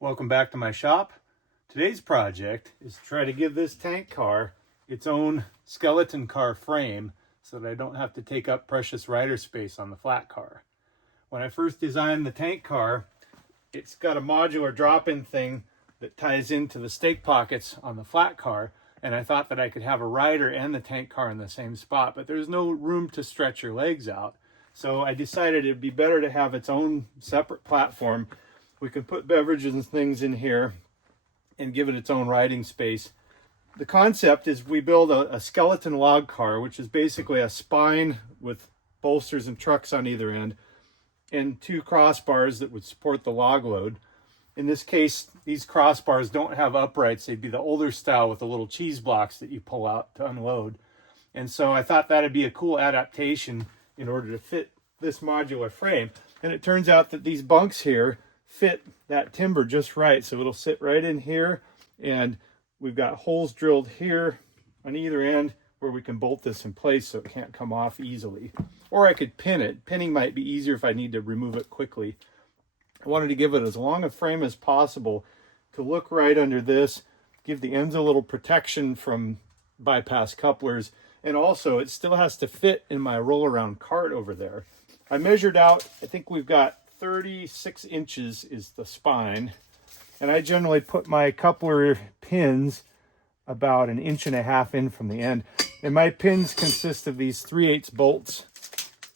Welcome back to my shop. Today's project is to try to give this tank car its own skeleton car frame so that I don't have to take up precious rider space on the flat car. When I first designed the tank car, it's got a modular drop-in thing that ties into the stake pockets on the flat car, and I thought that I could have a rider and the tank car in the same spot, but there's no room to stretch your legs out. So I decided it'd be better to have its own separate platform. We can put beverages and things in here and give it its own riding space. The concept is we build a skeleton log car, which is basically a spine with bolsters and trucks on either end, and two crossbars that would support the log load. In this case, these crossbars don't have uprights. They'd be the older style with the little cheese blocks that you pull out to unload. And so I thought that'd be a cool adaptation in order to fit this modular frame. And it turns out that these bunks here fit that timber just right. So it'll sit right in here, and we've got holes drilled here on either end where we can bolt this in place so it can't come off easily. Or I could pin it. Pinning might be easier if I need to remove it quickly. I wanted to give it as long a frame as possible to look right under this, give the ends a little protection from bypass couplers, and also it still has to fit in my roll around cart over there. I measured out, I think we've got 36 inches is the spine, and I generally put my coupler pins about 1.5 inches in from the end. And my pins consist of these 3/8 bolts,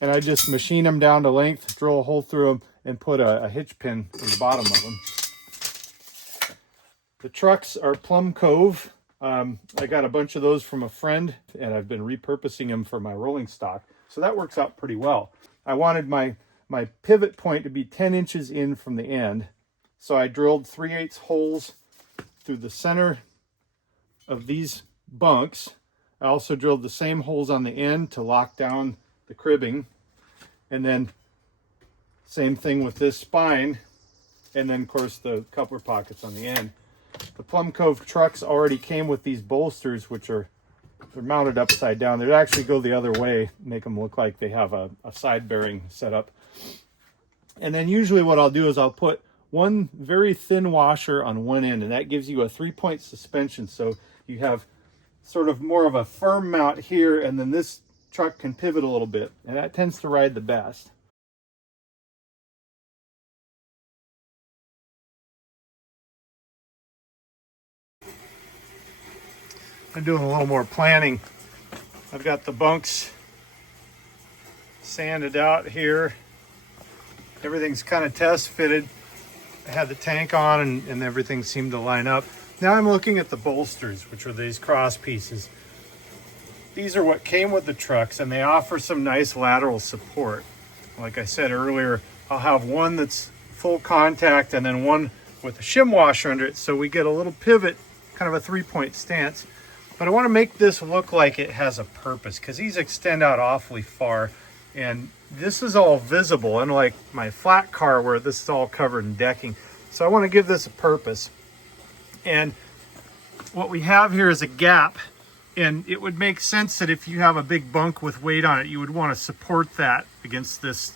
and I just machine them down to length, drill a hole through them, and put a hitch pin in the bottom of them. The trucks are Plum Cove. I got a bunch of those from a friend, and I've been repurposing them for my rolling stock. So that works out pretty well. I wanted my pivot point to be 10 inches in from the end. So I drilled 3/8 holes through the center of these bunks. I also drilled the same holes on the end to lock down the cribbing. And then same thing with this spine. And then of course the coupler pockets on the end. The Plum Cove trucks already came with these bolsters, which they're mounted upside down. They actually go the other way, make them look like they have a side bearing set up. And then usually what I'll do is I'll put one very thin washer on one end, and that gives you a 3-point suspension. So you have sort of more of a firm mount here, and then this truck can pivot a little bit, and that tends to ride the best. I'm doing a little more planning. I've got the bunks sanded out here. Everything's kind of test fitted. I had the tank on and everything seemed to line up. Now I'm looking at the bolsters, which are these cross pieces. These are what came with the trucks, and they offer some nice lateral support. Like I said earlier, I'll have one that's full contact and then one with a shim washer under it, so we get a little pivot, kind of a 3-point stance. But I want to make this look like it has a purpose, because these extend out awfully far, and this is all visible, unlike my flat car where this is all covered in decking. So I want to give this a purpose. And what we have here is a gap, and it would make sense that if you have a big bunk with weight on it, you would want to support that against this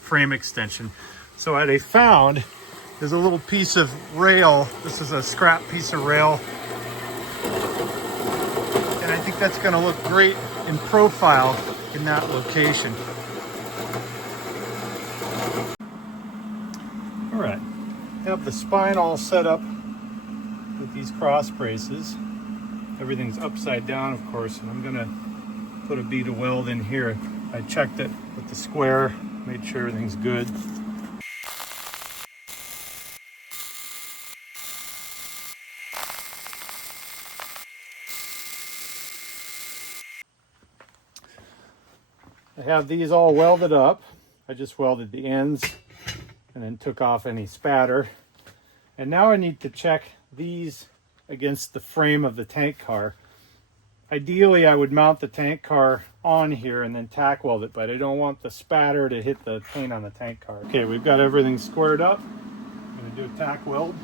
frame extension. So what I found is a little piece of rail. This is a scrap piece of rail, and I think that's going to look great in profile in that location. All right, have the spine all set up with these cross braces. Everything's upside down, of course, and I'm gonna put a bead of weld in here. I checked it with the square, made sure everything's good. I have these all welded up. I just welded the ends and then took off any spatter. And now I need to check these against the frame of the tank car. Ideally, I would mount the tank car on here and then tack weld it, but I don't want the spatter to hit the paint on the tank car. Okay, we've got everything squared up. I'm gonna do a tack weld,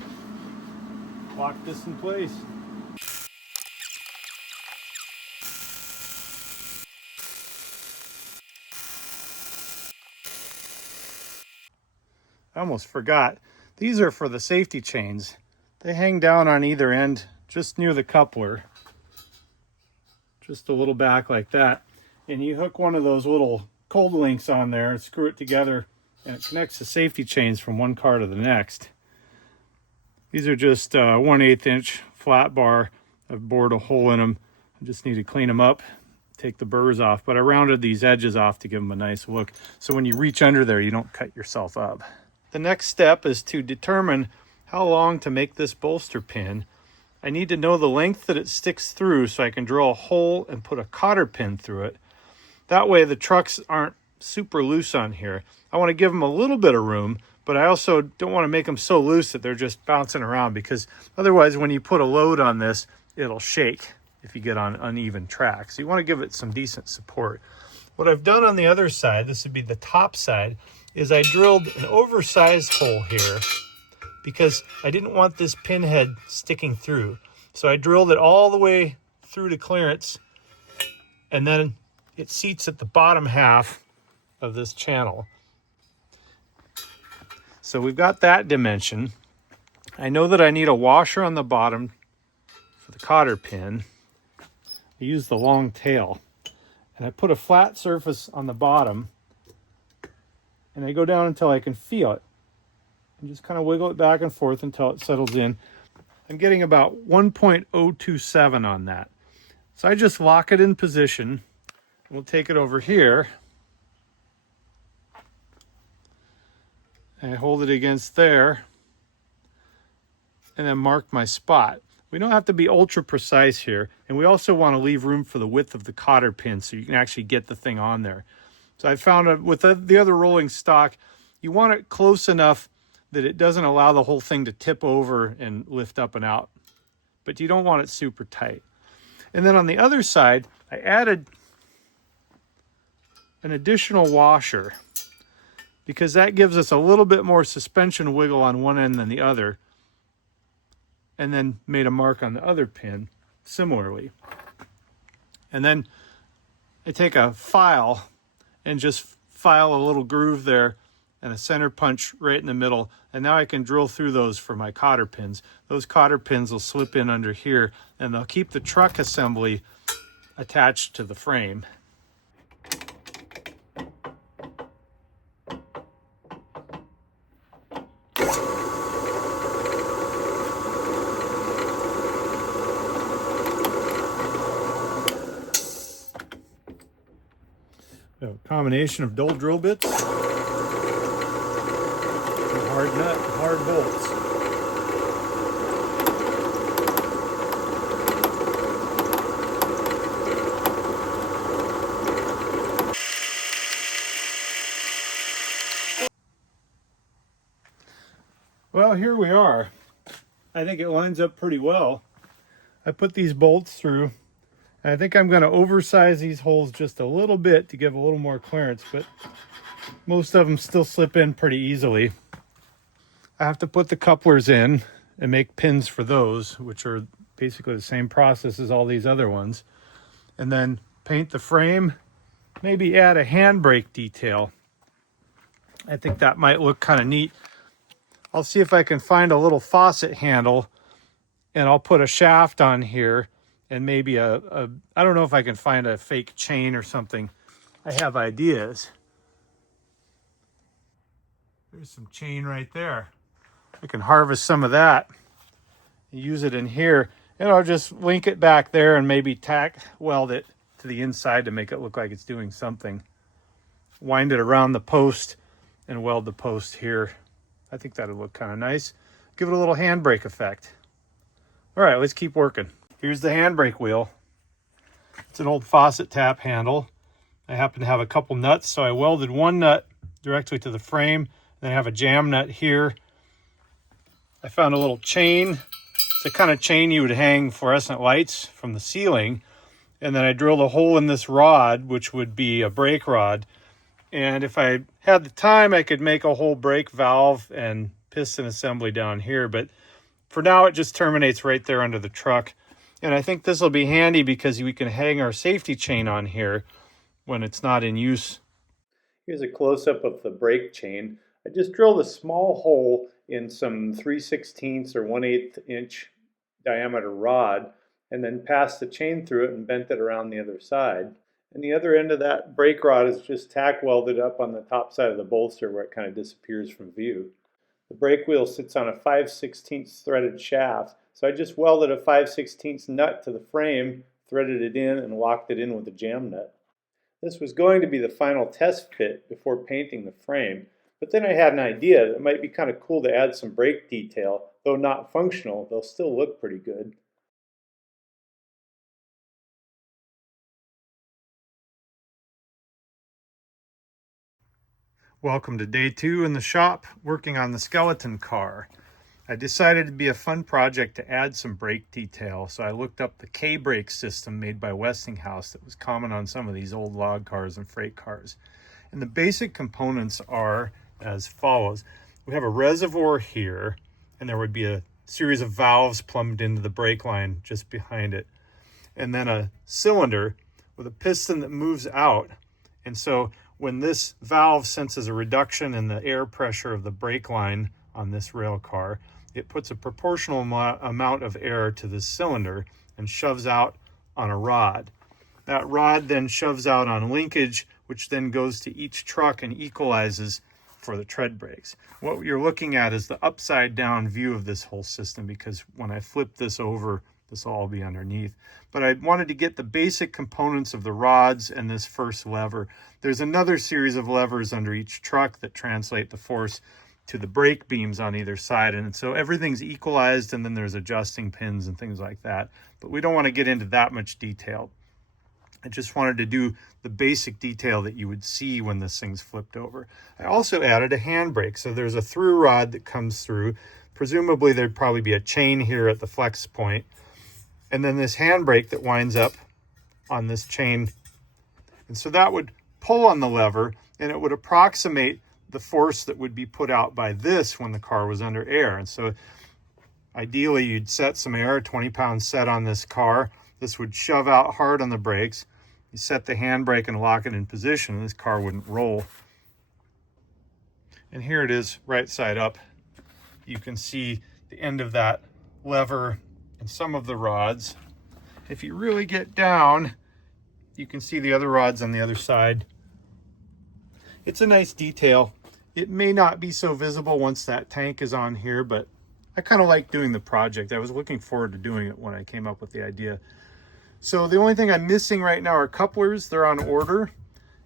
lock this in place. I almost forgot. These are for the safety chains. They hang down on either end, just near the coupler. Just a little back like that. And you hook one of those little cold links on there and screw it together, and it connects the safety chains from one car to the next. These are just 1/8 inch flat bar. I've bored a hole in them. I just need to clean them up, take the burrs off, but I rounded these edges off to give them a nice look, so when you reach under there, you don't cut yourself up. The next step is to determine how long to make this bolster pin. I need to know the length that it sticks through so I can drill a hole and put a cotter pin through it. That way the trucks aren't super loose on here. I want to give them a little bit of room, but I also don't want to make them so loose that they're just bouncing around, because otherwise when you put a load on this, it'll shake if you get on uneven tracks. So you want to give it some decent support. What I've done on the other side, this would be the top side, is I drilled an oversized hole here because I didn't want this pin head sticking through. So I drilled it all the way through to clearance, and then it seats at the bottom half of this channel. So we've got that dimension. I know that I need a washer on the bottom for the cotter pin. I use the long tail, and I put a flat surface on the bottom, and I go down until I can feel it, and just kind of wiggle it back and forth until it settles in. I'm getting about 1.027 on that. So I just lock it in position. We'll take it over here, and I hold it against there, and then mark my spot. We don't have to be ultra precise here, and we also want to leave room for the width of the cotter pin so you can actually get the thing on there. So I found with the other rolling stock, you want it close enough that it doesn't allow the whole thing to tip over and lift up and out, but you don't want it super tight. And then on the other side, I added an additional washer because that gives us a little bit more suspension wiggle on one end than the other, and then made a mark on the other pin similarly. And then I take a file and just file a little groove there and a center punch right in the middle, and now I can drill through those for my cotter pins. Those cotter pins will slip in under here, and they'll keep the truck assembly attached to the frame. A combination of dull drill bits, and hard nut, and hard bolts. Well, here we are. I think it lines up pretty well. I put these bolts through. I think I'm going to oversize these holes just a little bit to give a little more clearance, but most of them still slip in pretty easily. I have to put the couplers in and make pins for those, which are basically the same process as all these other ones. And then paint the frame, maybe add a handbrake detail. I think that might look kind of neat. I'll see if I can find a little faucet handle, and I'll put a shaft on here, and maybe I don't know if I can find a fake chain or something. I have ideas. There's some chain right there. I can harvest some of that and use it in here, and I'll just link it back there and maybe tack weld it to the inside to make it look like it's doing something. Wind it around the post and weld the post here. I think that'll look kind of nice. Give it a little handbrake effect. All right, let's keep working. Here's the handbrake wheel. It's an old faucet tap handle. I happen to have a couple nuts, so I welded one nut directly to the frame. Then I have a jam nut here. I found a little chain. It's the kind of chain you would hang fluorescent lights from the ceiling. And then I drilled a hole in this rod, which would be a brake rod. And if I had the time, I could make a whole brake valve and piston assembly down here. But for now, it just terminates right there under the truck. And I think this will be handy because we can hang our safety chain on here when it's not in use. Here's a close-up of the brake chain. I just drilled a small hole in some 3/16 or 1/8 inch diameter rod, and then passed the chain through it and bent it around the other side. And the other end of that brake rod is just tack welded up on the top side of the bolster where it kind of disappears from view. The brake wheel sits on a 5/16 threaded shaft, so I just welded a 5/16 nut to the frame, threaded it in, and locked it in with a jam nut. This was going to be the final test fit before painting the frame, but then I had an idea that it might be kind of cool to add some brake detail. Though not functional, they'll still look pretty good. Welcome to day 2 in the shop, working on the skeleton car. I decided it'd be a fun project to add some brake detail, so I looked up the K-brake system made by Westinghouse that was common on some of these old log cars and freight cars. And the basic components are as follows. We have a reservoir here, and there would be a series of valves plumbed into the brake line just behind it. And then a cylinder with a piston that moves out. And so when this valve senses a reduction in the air pressure of the brake line on this rail car, it puts a proportional amount of air to this cylinder and shoves out on a rod. That rod then shoves out on linkage, which then goes to each truck and equalizes for the tread brakes. What you're looking at is the upside down view of this whole system, because when I flip this over, this will all be underneath. But I wanted to get the basic components of the rods and this first lever. There's another series of levers under each truck that translate the force to the brake beams on either side. And so everything's equalized, and then there's adjusting pins and things like that. But we don't want to get into that much detail. I just wanted to do the basic detail that you would see when this thing's flipped over. I also added a handbrake. So there's a through rod that comes through. Presumably there'd probably be a chain here at the flex point. And then this handbrake that winds up on this chain. And so that would pull on the lever, and it would approximate the force that would be put out by this when the car was under air. And so ideally you'd set some air, 20-pound set on this car. This would shove out hard on the brakes. You set the handbrake and lock it in position, and this car wouldn't roll. And here it is right side up. You can see the end of that lever and some of the rods. If you really get down, you can see the other rods on the other side. It's a nice detail. It may not be so visible once that tank is on here, but I kind of like doing the project. I was looking forward to doing it when I came up with the idea. So the only thing I'm missing right now are couplers. They're on order,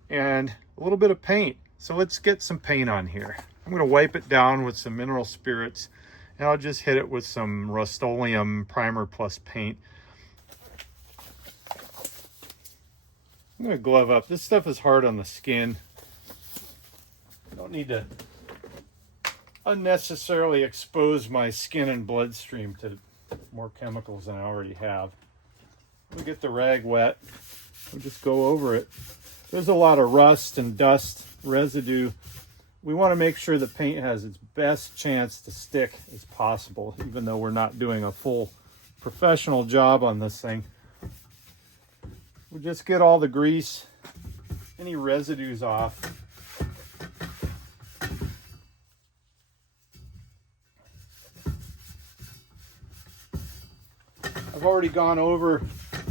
and a little bit of paint. So let's get some paint on here. I'm going to wipe it down with some mineral spirits, and I'll just hit it with some Rust-Oleum Primer Plus paint. I'm going to glove up. This stuff is hard on the skin. I don't need to unnecessarily expose my skin and bloodstream to more chemicals than I already have. We get the rag wet. We'll just go over it. There's a lot of rust and dust residue. We want to make sure the paint has its best chance to stick as possible, even though we're not doing a full professional job on this thing. We'll just get all the grease, any residues off. I've already gone over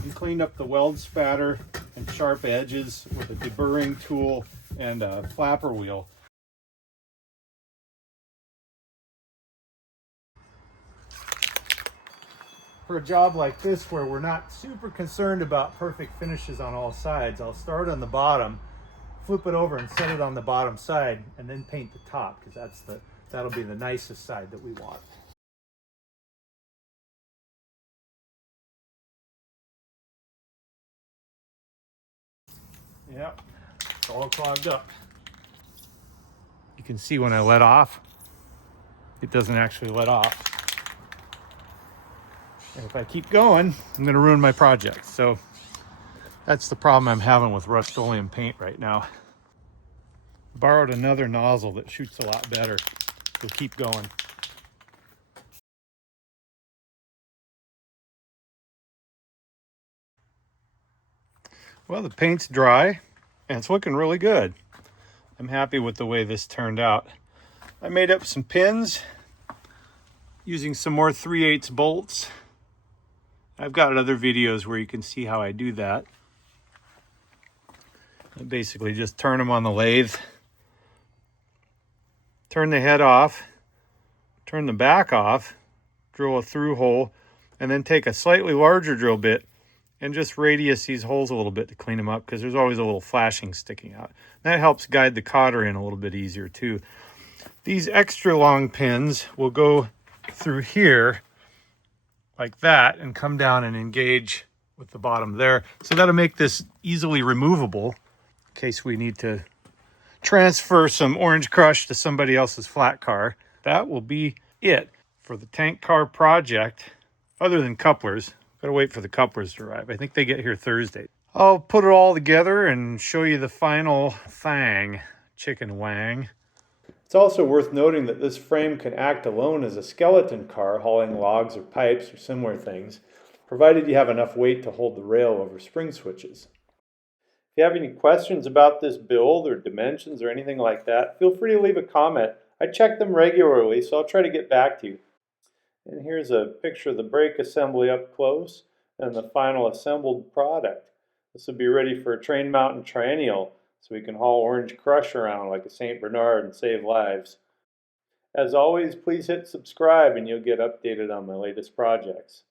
and cleaned up the weld spatter and sharp edges with a deburring tool and a flapper wheel. For a job like this, where we're not super concerned about perfect finishes on all sides, I'll start on the bottom, flip it over and set it on the bottom side, and then paint the top, because that'll be the nicest side that we want. Yep, it's all clogged up. You can see when I let off, it doesn't actually let off. And if I keep going, I'm going to ruin my project. So that's the problem I'm having with Rust-Oleum paint right now. Borrowed another nozzle that shoots a lot better. We'll keep going. Well, the paint's dry and it's looking really good. I'm happy with the way this turned out. I made up some pins using some more 3/8 bolts. I've got other videos where you can see how I do that. I basically just turn them on the lathe, turn the head off, turn the back off, drill a through hole, and then take a slightly larger drill bit and just radius these holes a little bit to clean them up, because there's always a little flashing sticking out. That helps guide the cotter in a little bit easier too. These extra long pins will go through here like that and come down and engage with the bottom there. So that'll make this easily removable in case we need to transfer some orange crush to somebody else's flat car. That will be it for the tank car project, other than couplers. Gotta wait for the couplers to arrive. I think they get here Thursday. I'll put it all together and show you the final thing, chicken wang. It's also worth noting that this frame can act alone as a skeleton car hauling logs or pipes or similar things, provided you have enough weight to hold the rail over spring switches. If you have any questions about this build or dimensions or anything like that, feel free to leave a comment. I check them regularly, so I'll try to get back to you. And here's a picture of the brake assembly up close and the final assembled product. This will be ready for a train mount and triennial, so we can haul orange crush around like a St. Bernard and save lives. As always, please hit subscribe and you'll get updated on my latest projects.